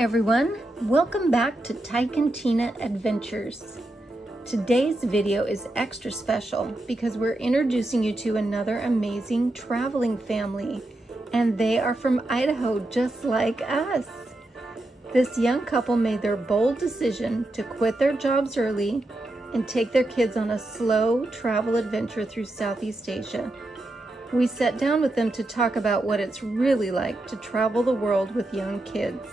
everyone, welcome back to Tyke and Tina Adventures. Today's video is extra special because we're introducing you to another amazing traveling family, and they are from Idaho just like us. This young couple made their bold decision to quit their jobs early and take their kids on a slow travel adventure through Southeast Asia. We sat down with them to talk about what it's really like to travel the world with young kids.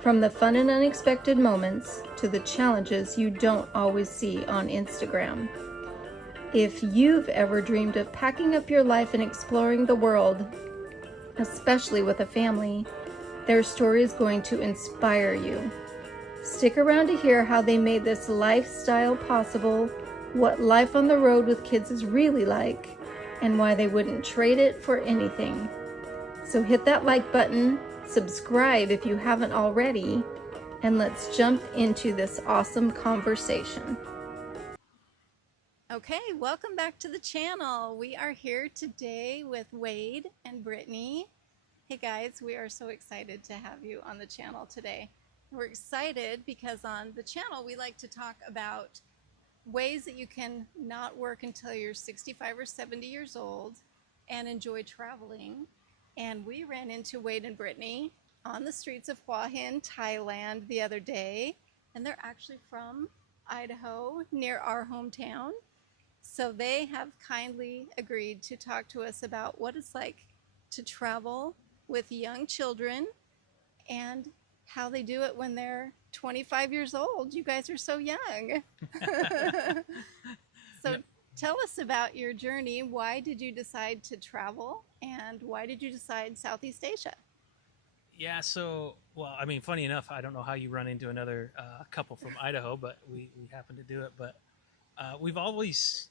From the fun and unexpected moments to the challenges you don't always see on Instagram. If you've ever dreamed of packing up your life and exploring the world, especially with a family, their story is going to inspire you. Stick around to hear how they made this lifestyle possible, what life on the road with kids is really like, and why they wouldn't trade it for anything. So hit that like button, subscribe if you haven't already, and let's jump into this awesome conversation. Okay, welcome back to the channel. We are here today with Wade and Brittany. Hey guys, we are so excited to have you on the channel today. We're excited because on the channel we like to talk about ways that you can not work until you're 65 or 70 years old and enjoy traveling. And we ran into Wade and Brittany on the streets of Hua Hin, Thailand the other day. And they're actually from Idaho, near our hometown. So they have kindly agreed to talk to us about what it's like to travel with young children and how they do it when they're 25 years old. You guys are so young. So tell us about your journey. Why did you decide to travel, and why did you decide Southeast Asia? Yeah, so, well, I mean, funny enough, I don't know how you run into another couple from Idaho, but we happen to do it. But we've always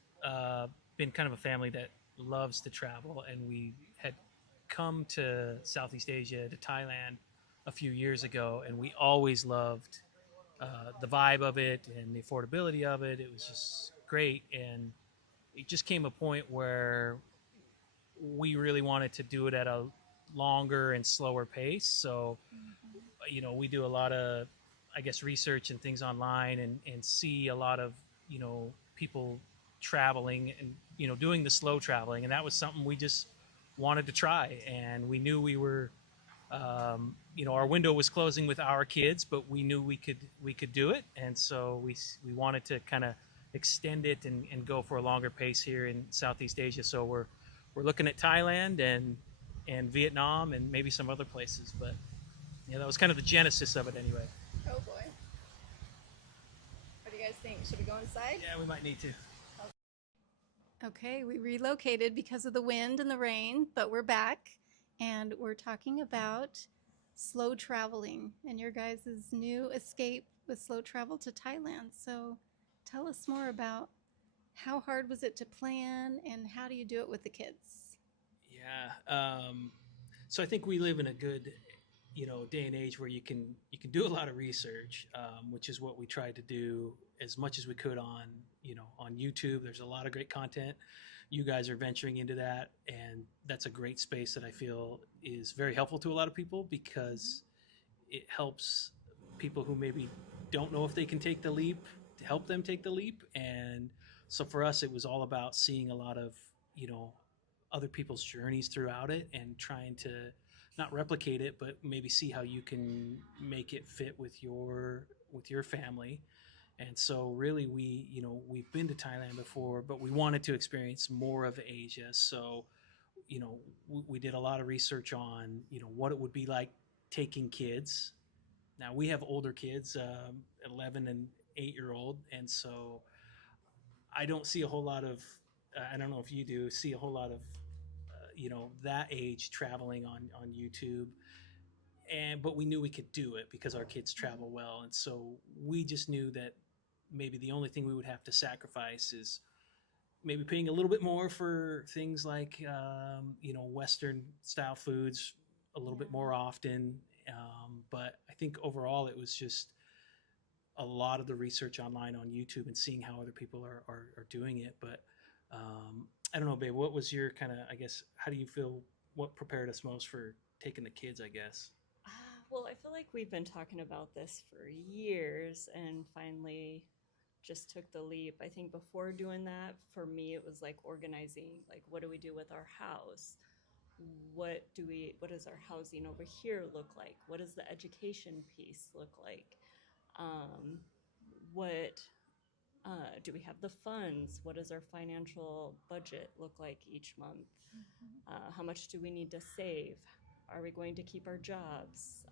been kind of a family that loves to travel, and we had come to Southeast Asia, to Thailand, a few years ago, and we always loved the vibe of it and the affordability of it. It was just great, and it just came a point where we really wanted to do it at a longer and slower pace. So, you know, we do a lot of, I guess, research and things online, and see a lot of, you know, people traveling and, you know, doing the slow traveling. And that was something we just wanted to try. And we knew we were, you know, our window was closing with our kids, but we knew we could do it. And so we wanted to kind of extend it and go for a longer pace here in Southeast Asia. So we're looking at Thailand and Vietnam and maybe some other places, but yeah, that was kind of the genesis of it anyway. Oh boy. What do you guys think? Should we go inside? Yeah, we might need to. Okay, we relocated because of the wind and the rain, but we're back and we're talking about slow traveling and your guys' new escape with slow travel to Thailand. So tell us more about how hard was it to plan and how do you do it with the kids? Yeah. So I think we live in a good, you know, day and age where you can do a lot of research, which is what we tried to do as much as we could on, you know, on YouTube. There's a lot of great content. You guys are venturing into that, and that's a great space that I feel is very helpful to a lot of people because it helps people who maybe don't know if they can take the leap to help them take the leap. And so for us, it was all about seeing a lot of, you know, other people's journeys throughout it and trying to not replicate it, but maybe see how you can make it fit with your family. And so really we've been to Thailand before, but we wanted to experience more of Asia. So, you know, we did a lot of research on, you know, what it would be like taking kids. Now we have older kids, 11 and 8-year-old. And so I don't see a whole lot of, I don't know if you do see a whole lot of, you know, that age traveling on YouTube. But we knew we could do it because our kids travel well. And so we just knew that maybe the only thing we would have to sacrifice is maybe paying a little bit more for things like, you know, Western style foods a little bit more often. But I think overall it was just a lot of the research online on YouTube and seeing how other people are doing it. But I don't know, babe, what was your kind of, I guess, how do you feel, what prepared us most for taking the kids, I guess? Well, I feel like we've been talking about this for years and finally just took the leap. I think before doing that, for me, it was like organizing, like, what do we do with our house? What does our housing over here look like? What does the education piece look like? Um, what do we have the funds? What does our financial budget look like each month? How much do we need to save? Are we going to keep our jobs?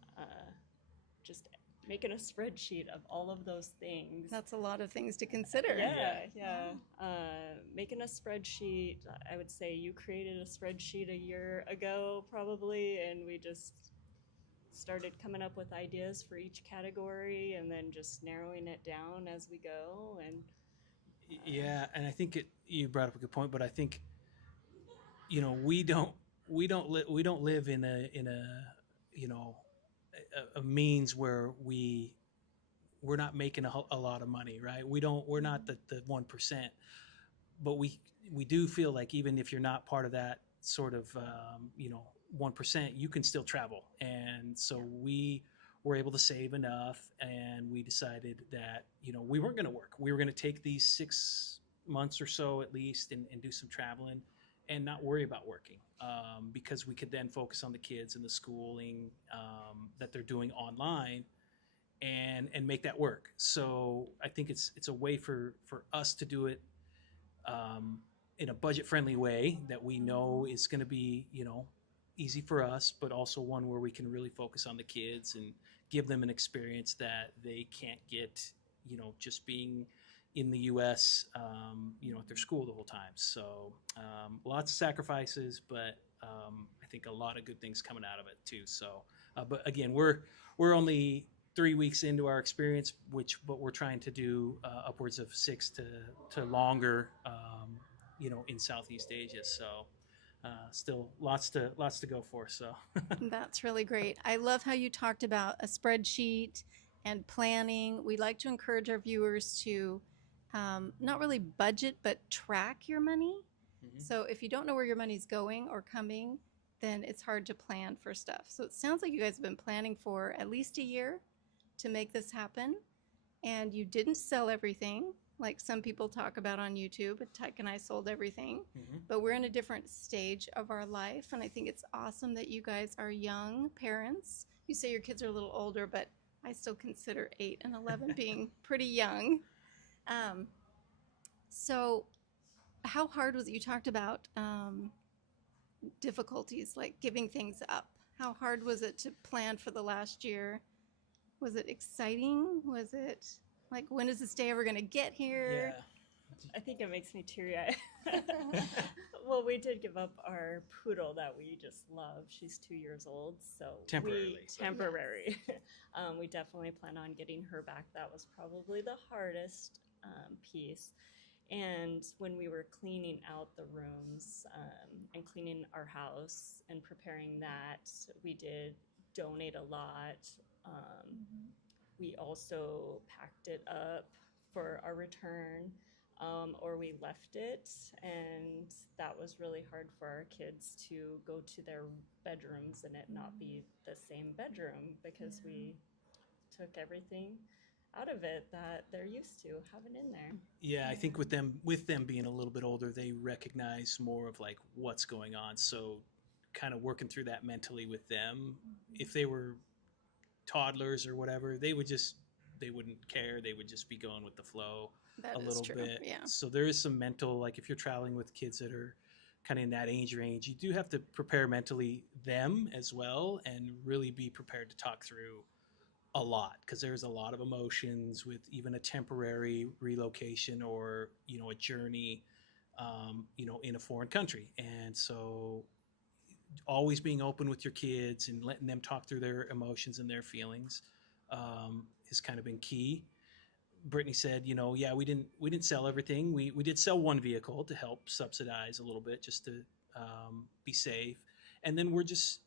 Just making a spreadsheet of all of those things. That's a lot of things to consider. Yeah. Making a spreadsheet. I would say you created a spreadsheet a year ago, probably, and we just started coming up with ideas for each category and then just narrowing it down as we go. And Yeah, and I think you brought up a good point, but I think we don't live in a you know a means where we're not making a lot of money, right? We're not the 1%, but we do feel like even if you're not part of that sort of 1%, you can still travel. And so we were able to save enough, and we decided that we weren't going to work. We were going to take these 6 months or so at least and do some traveling and not worry about working, because we could then focus on the kids and the schooling that they're doing online and make that work. So I think it's a way for us to do it um, in a budget friendly way that we know is going to be easy for us, but also one where we can really focus on the kids and give them an experience that they can't get just being in the U.S. At their school the whole time. So lots of sacrifices, but I think a lot of good things coming out of it too. So, but again, we're only 3 weeks into our experience, but we're trying to do upwards of 6 to longer, in Southeast Asia. So still lots to go for. So That's really great. I love how you talked about a spreadsheet and planning. We like to encourage our viewers to not really budget, but track your money. Mhm. So if you don't know where your money's going or coming, then it's hard to plan for stuff. So it sounds like you guys have been planning for at least a year to make this happen. And you didn't sell everything like some people talk about on YouTube. Tyke and I sold everything, but we're in a different stage of our life. And I think it's awesome that you guys are young parents. You say your kids are a little older, but I still consider 8 and 11 being pretty young. So how hard was it? You talked about difficulties like giving things up. How hard was it to plan for the last year? Was it exciting? Was it like, when is this day ever going to get here? Yeah. I think it makes me teary eyed. Well, we did give up our poodle that we just love. She's 2 years old, so temporary. We definitely plan on getting her back. That was probably the hardest piece. And when we were cleaning out the rooms and cleaning our house and preparing that, we did donate a lot. We also packed it up for our return, or we left it, and that was really hard for our kids to go to their bedrooms and it not be the same bedroom because we took everything out of it that they're used to having in there. Yeah, I think with them being a little bit older, they recognize more of like what's going on. So kind of working through that mentally with them. If they were toddlers or whatever, they wouldn't care. They would just be going with the flow That a is little true. bit. Yeah. So there is some mental, like if you're traveling with kids that are kind of in that age range, you do have to prepare mentally them as well and really be prepared to talk through a lot, because there's a lot of emotions with even a temporary relocation or a journey in a foreign country. And so always being open with your kids and letting them talk through their emotions and their feelings has kind of been key. Brittany said, yeah, we didn't sell everything. We did sell one vehicle to help subsidize a little bit, just to be safe. And then we're just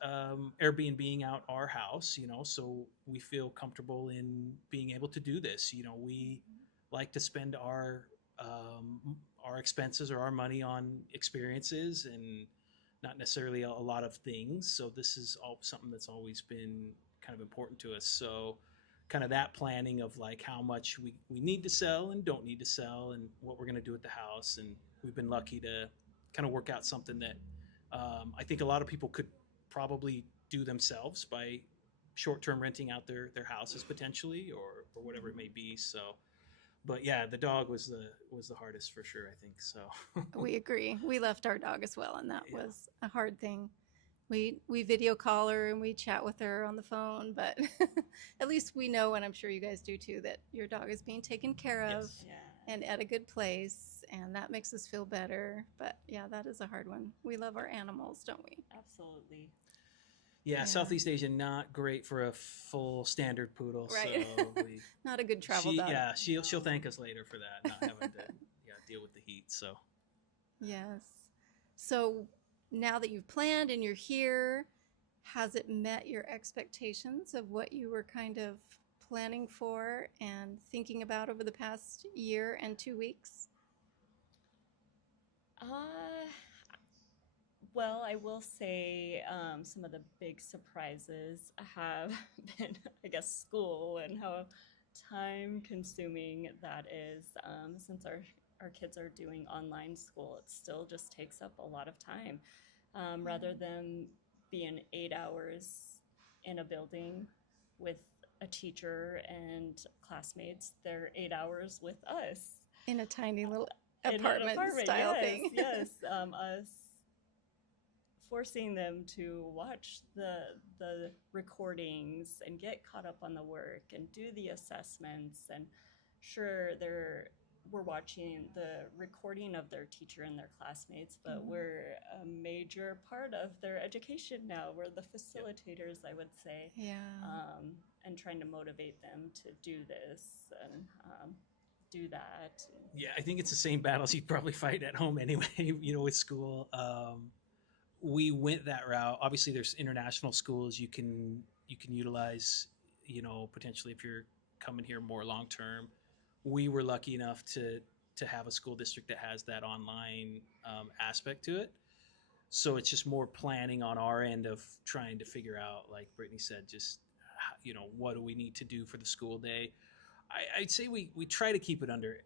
Airbnb-ing out our house, so we feel comfortable in being able to do this. We like to spend our expenses or our money on experiences and not necessarily a lot of things. So this is all something that's always been kind of important to us. So kind of that planning of like how much we need to sell and don't need to sell and what we're going to do at the house. And we've been lucky to kind of work out something that I think a lot of people could probably do themselves by short-term renting out their houses potentially or whatever it may be. So, but yeah, the dog was the hardest for sure, I think. So We agree. We left our dog as well, and that Yeah. was a hard thing. We video call her and we chat with her on the phone, but at least we know, and I'm sure you guys do too, that your dog is being taken care of Yes. Yeah. and at a good place, and that makes us feel better. But yeah, that is a hard one. We love our animals, don't we? Absolutely. Yeah, Yeah. Southeast Asia not great for a full standard poodle. Right. So we, Not a good travel dog. yeah, she'll thank us later for that, not having to deal with the heat. So Yes. So now that you've planned and you're here, has it met your expectations of what you were kind of planning for and thinking about over the past year and 2 weeks? Well, I will say some of the big surprises have been, I guess, school and how time consuming that is. Since our kids are doing online school, it still just takes up a lot of time. Rather than being 8 hours in a building with a teacher and classmates, they're 8 hours with us. In a tiny little In an apartment style yes, thing. Yes, us forcing them to watch the recordings and get caught up on the work and do the assessments. And sure, we're watching the recording of their teacher and their classmates, but we're a major part of their education now. We're the facilitators, I would say. Yeah. And trying to motivate them to do this and do that. yeah, I think it's the same battles you'd probably fight at home anyway. With school. We went that route. Obviously, there's international schools you can utilize. Potentially if you're coming here more long term. We were lucky enough to have a school district that has that online aspect to it. So it's just more planning on our end of trying to figure out, like Brittany said, just what do we need to do for the school day. I'd say we try to keep it under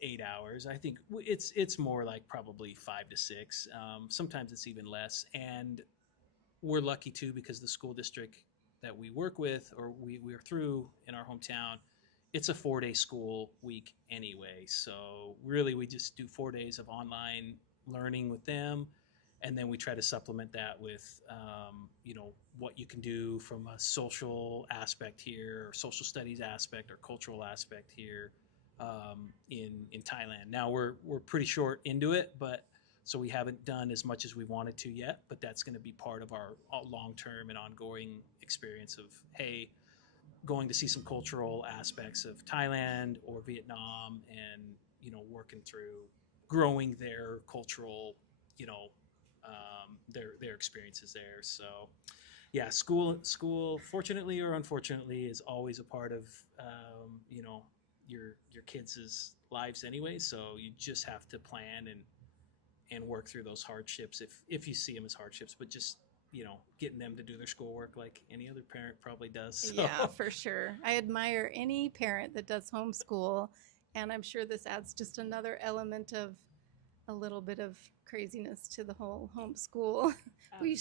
8 hours. I think it's more like probably 5 to 6. Sometimes it's even less. And we're lucky too because the school district that we work with or we're through in our hometown, it's a 4-day school week anyway. So really we just do 4 days of online learning with them. And then we try to supplement that with, what you can do from a social aspect here, or social studies aspect, or cultural aspect here in Thailand. Now we're pretty short into it, but so we haven't done as much as we wanted to yet. But that's going to be part of our long-term and ongoing experience of, hey, going to see some cultural aspects of Thailand or Vietnam, and working through growing their cultural, their experiences there. So, yeah, school, fortunately or unfortunately, is always a part of your kids' lives anyway. So you just have to plan and work through those hardships if you see them as hardships, but just getting them to do their schoolwork like any other parent probably does. So. Yeah, for sure. I admire any parent that does homeschool, and I'm sure this adds just another element of a little bit of craziness to the whole homeschool. We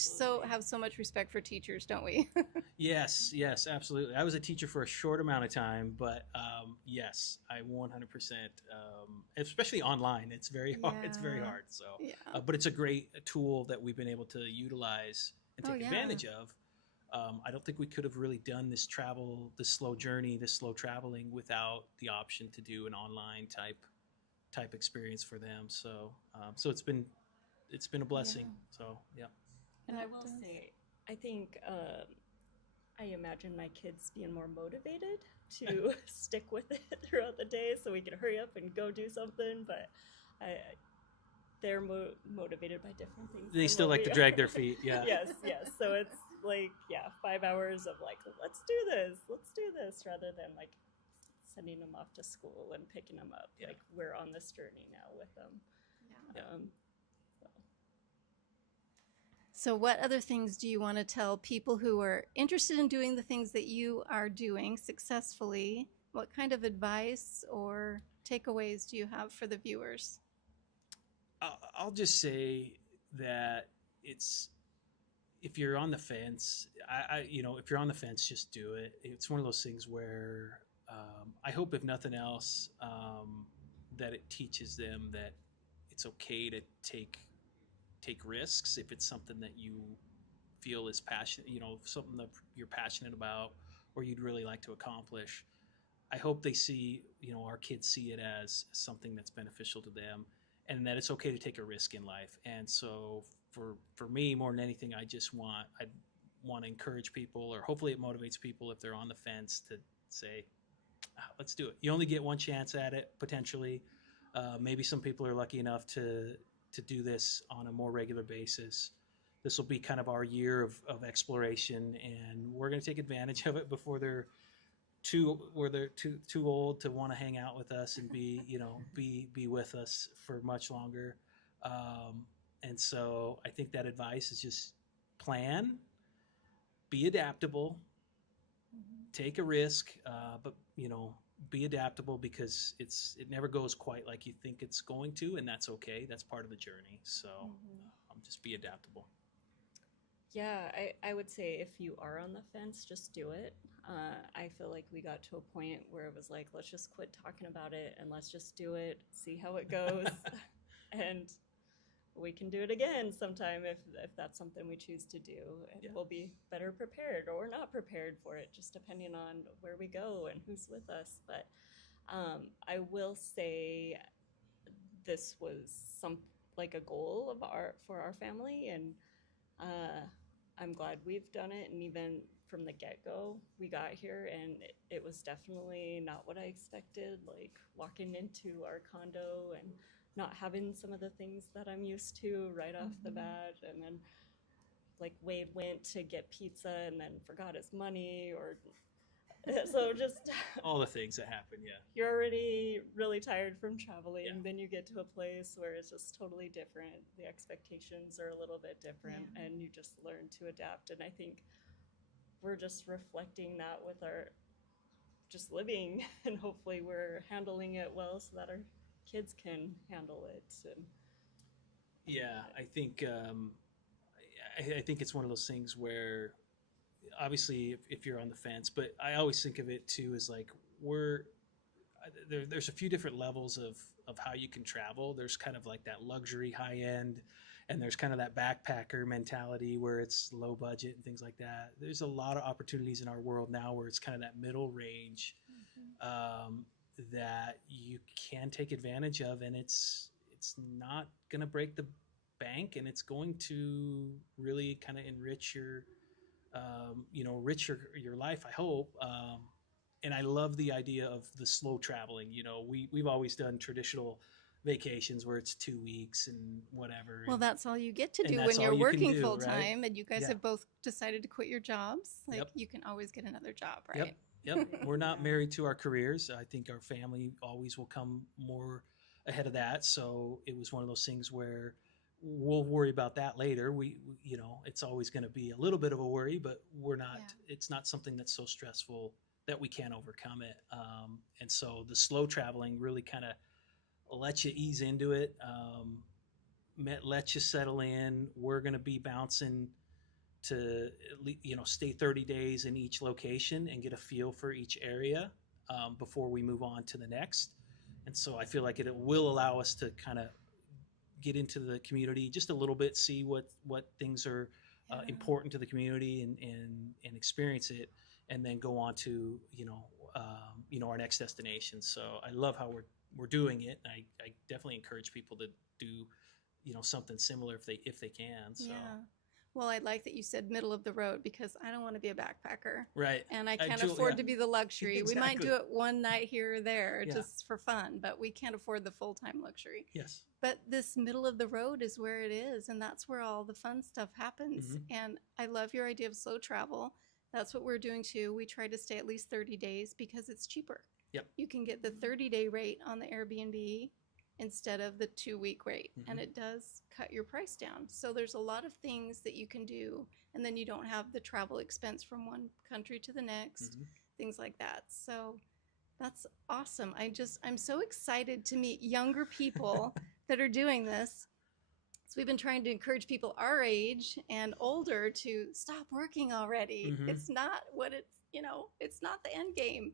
have so much respect for teachers, don't we? Yes, absolutely. I was a teacher for a short amount of time, but yes, I 100%, especially online. It's very hard. It's very hard. So, Yeah. But it's a great tool that we've been able to utilize and take advantage of. I don't think we could have really done this slow journey, this slow traveling without the option to do an online type experience for them. So, so it's been a blessing. So, yeah. And I will say, I think I imagine my kids being more motivated to stick with it throughout the day so we can hurry up and go do something. But they're motivated by different things. They still like to drag their feet. Yeah. Yes. So it's like, 5 hours of like, let's do this, rather than like sending them off to school and picking them up. Yeah. Like we're on this journey now with them. Yeah. So. So what other things do you want to tell people who are interested in doing the things that you are doing successfully? What kind of advice or takeaways do you have for the viewers? I'll just say that it's if you're on the fence, if you're on the fence, just do it. It's one of those things where I hope, if nothing else, that it teaches them that it's okay to take risks if it's something that you feel is passionate, something that you're passionate about or you'd really like to accomplish. I hope they see, our kids see it as something that's beneficial to them, and that it's okay to take a risk in life. And so for me, more than anything, I want to encourage people, or hopefully it motivates people if they're on the fence, to say, let's do it. You only get one chance at it, potentially. Maybe some people are lucky enough to do this on a more regular basis. This will be kind of our year of exploration, and we're going to take advantage of it before they're too old to want to hang out with us and be with us for much longer. And so I think that advice is just plan, be adaptable, take a risk, but be adaptable, because it never goes quite like you think it's going to, and that's okay. That's part of the journey. So just be adaptable. Yeah, I would say if you are on the fence, just do it. I feel like we got to a point where it was like, let's just quit talking about it and let's just do it, see how it goes. And we can do it again sometime if that's something we choose to do. And we'll be better prepared or not prepared for it, just depending on where we go and who's with us. But I will say this was like a goal for our family, and I'm glad we've done it. And even from the get-go, we got here and it was definitely not what I expected, like walking into our condo and not having some of the things that I'm used to right off the bat. And then like Wade went to get pizza and then forgot his money, or so just all the things that happen. You're already really tired from traveling, then you get to a place where it's just totally different. The expectations are a little bit different, and you just learn to adapt. And I think we're just reflecting that with our just living, and hopefully we're handling it well so that our kids can handle it. And I think I think it's one of those things where, obviously, if you're on the fence, but I always think of it too as like there's a few different levels of how you can travel. There's kind of like that luxury high end, and there's kind of that backpacker mentality where it's low budget and things like that. There's a lot of opportunities in our world now where it's kind of that middle range that you can take advantage of, and it's not going to break the bank, and it's going to really kind of enrich your your life, I hope. And I love the idea of the slow traveling. We've always done traditional vacations where it's 2 weeks and whatever. Well, that's all you get to do when you're working full time, right? And you guys have both decided to quit your jobs. Like you can always get another job, right? Yep. We're not married to our careers. I think our family always will come more ahead of that. So it was one of those things where we'll worry about that later. We it's always going to be a little bit of a worry, but we're not. It's not something that's so stressful that we can't overcome it. And so the slow traveling really kind of lets you ease into it, let you settle in. We're going to be bouncing to stay 30 days in each location and get a feel for each area before we move on to the next. And so I feel like it will allow us to kind of get into the community just a little bit, see what things are important to the community, and experience it, and then go on to our next destination. So I love how we're doing it. And I definitely encourage people to do something similar if they can. So. Yeah. Well, I like that you said middle of the road, because I don't want to be a backpacker. Right. And I can't afford to be the luxury. Exactly. We might do it one night here or there just for fun, but we can't afford the full-time luxury. Yes. But this middle of the road is where it is, and that's where all the fun stuff happens. And I love your idea of slow travel. That's what we're doing too. We try to stay at least 30 days because it's cheaper. Yep. You can get the 30-day rate on the Airbnb instead of the 2-week rate. And it does cut your price down. So there's a lot of things that you can do, and then you don't have the travel expense from one country to the next, things like that. So that's awesome. I'm so excited to meet younger people that are doing this. So we've been trying to encourage people our age and older to stop working already. It's not what it's, it's not the end game.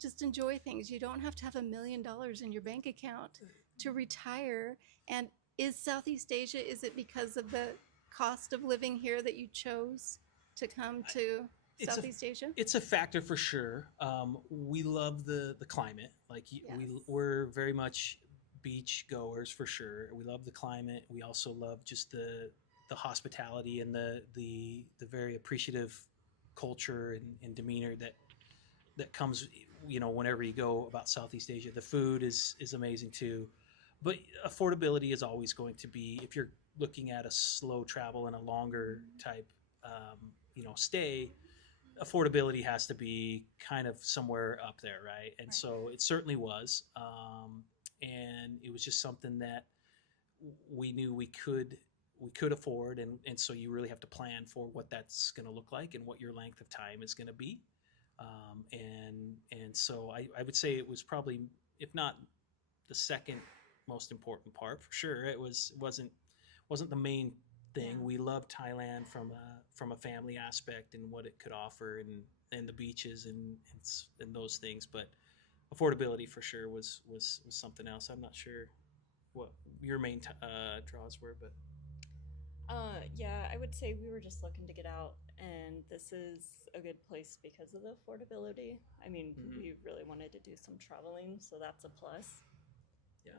Just enjoy things. You don't have to have $1 million in your bank account to retire. And is Southeast Asia, is it because of the cost of living here that you chose to come to Southeast Asia? It's a factor for sure. We love the climate. Like we're very much beach goers for sure. We love the climate. We also love just the hospitality and the very appreciative culture and demeanor that comes, whenever you go about Southeast Asia. The food is amazing too, but affordability is always going to be, if you're looking at a slow travel and a longer type, stay, affordability has to be kind of somewhere up there, right? And so it certainly was, and it was just something that we knew we could afford, and so you really have to plan for what that's going to look like and what your length of time is going to be. And so I would say it was probably, if not the second most important part, for sure. It wasn't the main thing. We loved Thailand from a family aspect and what it could offer, and the beaches and those things. But affordability for sure was something else. I'm not sure what your main draws were, but yeah, I would say we were just looking to get out, and this is a good place because of the affordability. I mean, we really wanted to do some traveling, so that's a plus. Yeah.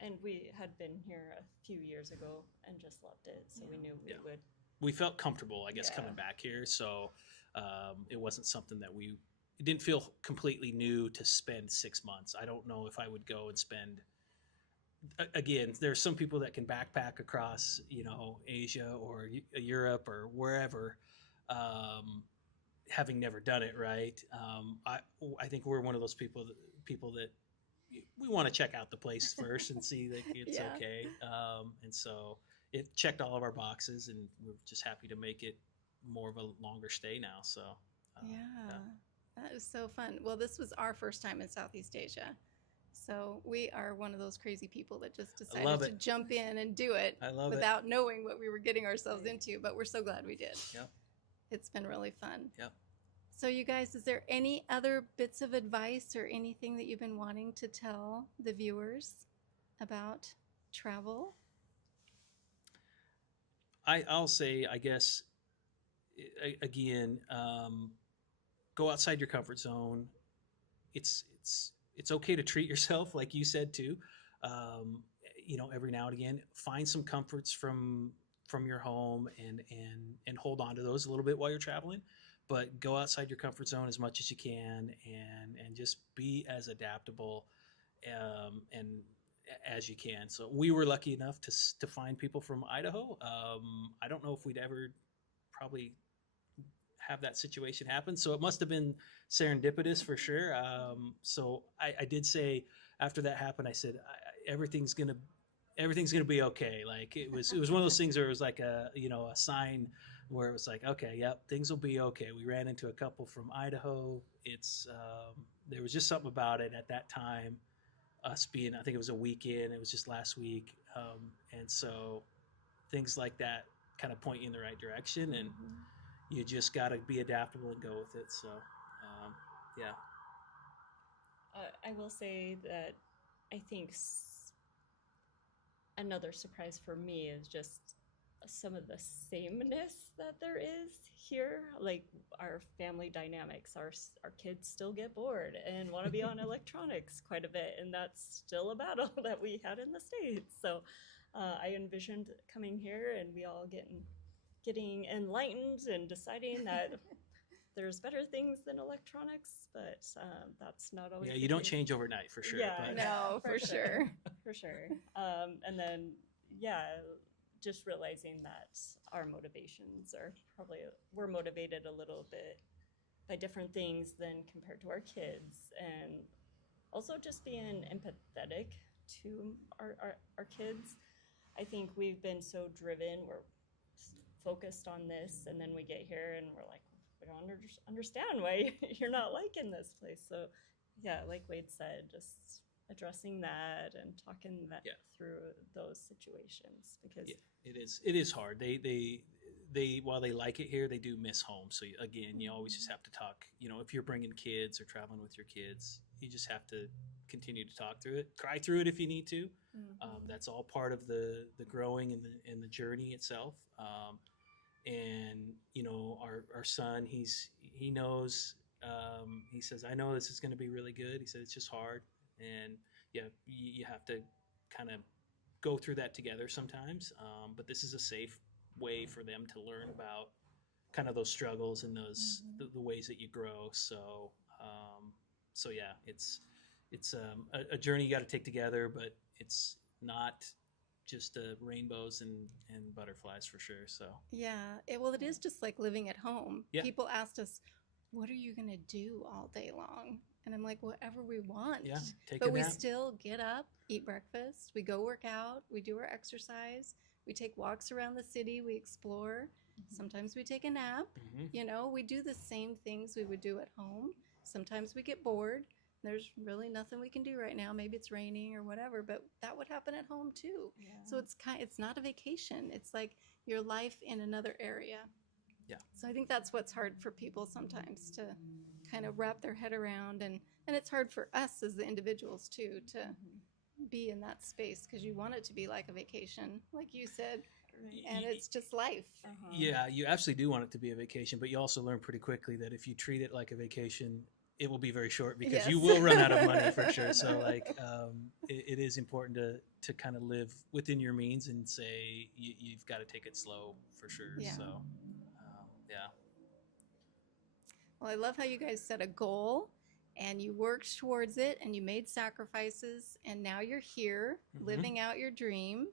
And we had been here a few years ago and just loved it, so we knew we would. We felt comfortable, I guess, coming back here, so it wasn't something that it didn't feel completely new to spend 6 months. I don't know if I would go and spend. Again, there's some people that can backpack across, Asia or Europe or wherever, having never done it, right? I think we're one of those people that we want to check out the place first and see that it's okay. And so it checked all of our boxes, and we're just happy to make it more of a longer stay now. So that is so fun. Well, this was our first time in Southeast Asia. So we are one of those crazy people that just decided to jump in and do it without knowing what we were getting ourselves into, but we're so glad we did. Yep. It's been really fun. Yep. So you guys, is there any other bits of advice or anything that you've been wanting to tell the viewers about travel? I'll say, I guess, again, go outside your comfort zone. It's okay to treat yourself, like you said too. Every now and again, find some comforts from your home and hold on to those a little bit while you're traveling. But go outside your comfort zone as much as you can, and just be as adaptable and as you can. So we were lucky enough to find people from Idaho. I don't know if we'd ever probably have that situation happen. So it must have been serendipitous for sure. So I did say after that happened, I said, everything's gonna be okay. Like it was one of those things where it was like a sign where it was like, okay, yep, things will be okay. We ran into a couple from Idaho. There was just something about it at that time, us being, I think it was a weekend, it was just last week. And so things like that kind of point you in the right direction, and you just got to be adaptable and go with it. So, yeah. I will say that I think another surprise for me is just some of the sameness that there is here. Like our family dynamics, our kids still get bored and want to be on electronics quite a bit, and that's still a battle that we had in the States. So I envisioned coming here and we all getting enlightened and deciding that there's better things than electronics, but that's not always. Yeah, you don't change overnight for sure. Yeah, but. No, for sure. For sure. And then, just realizing that our motivations we're motivated a little bit by different things than compared to our kids, and also just being empathetic to our kids. I think we've been so driven, we're focused on this, and then we get here and we're like, we don't understand why you're not liking this place. So yeah, like Wade said, just addressing that and talking that through those situations, because it is hard. They while they like it here, they do miss home. So again, you always just have to talk. If you're bringing kids or traveling with your kids, you just have to continue to talk through it, cry through it if you need to. That's all part of the growing and the journey itself. And our son, he knows. He says, I know this is going to be really good. He said it's just hard, and you have to kind of go through that together sometimes. But this is a safe way for them to learn about kind of those struggles and those the ways that you grow. So yeah, it's a journey you got to take together, but it's not just rainbows and butterflies for sure. So yeah, it is just like living at home. People asked us, what are you going to do all day long? And I'm like, whatever we want. Yeah, but we still get up, eat breakfast, we go work out, we do our exercise, we take walks around the city, we explore. Sometimes we take a nap. We do the same things we would do at home. Sometimes we get bored. There's really nothing we can do right now. Maybe it's raining or whatever, but that would happen at home too. Yeah. So it's not a vacation. It's like your life in another area. Yeah. So I think that's what's hard for people sometimes to kind of wrap their head around, and it's hard for us as the individuals too to be in that space, because you want it to be like a vacation, like you said. And it's just life. Yeah, you absolutely do want it to be a vacation, but you also learn pretty quickly that if you treat it like a vacation, it will be very short, because you will run out of money for sure. So it is important to kind of live within your means and say you've got to take it slow for sure. Yeah. So Well, I love how you guys set a goal and you worked towards it and you made sacrifices, and now you're here living out your dream.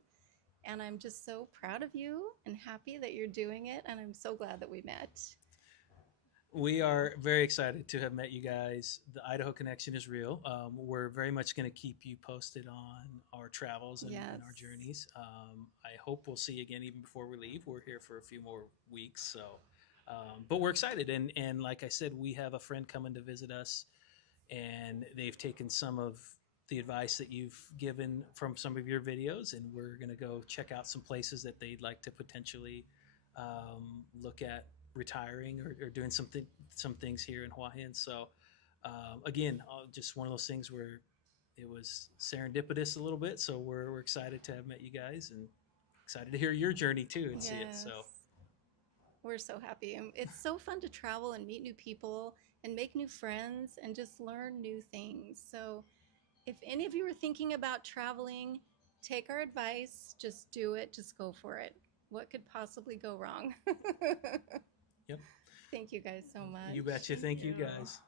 And I'm just so proud of you and happy that you're doing it. And I'm so glad that we met. We are very excited to have met you guys. The Idaho connection is real. We're very much going to keep you posted on our travels and our journeys. I hope we'll see you again even before we leave. We're here for a few more weeks. So, but we're excited. And like I said, we have a friend coming to visit us, and they've taken some of the advice that you've given from some of your videos, and we're going to go check out some places that they'd like to potentially look at retiring or doing some things here in Hua Hin. So again, just one of those things where it was serendipitous a little bit. So we're excited to have met you guys, and excited to hear your journey too and see it. So we're so happy. And it's so fun to travel and meet new people and make new friends and just learn new things. So if any of you are thinking about traveling, take our advice, just do it, just go for it. What could possibly go wrong? Yep. Thank you guys so much. You betcha. Thank you guys.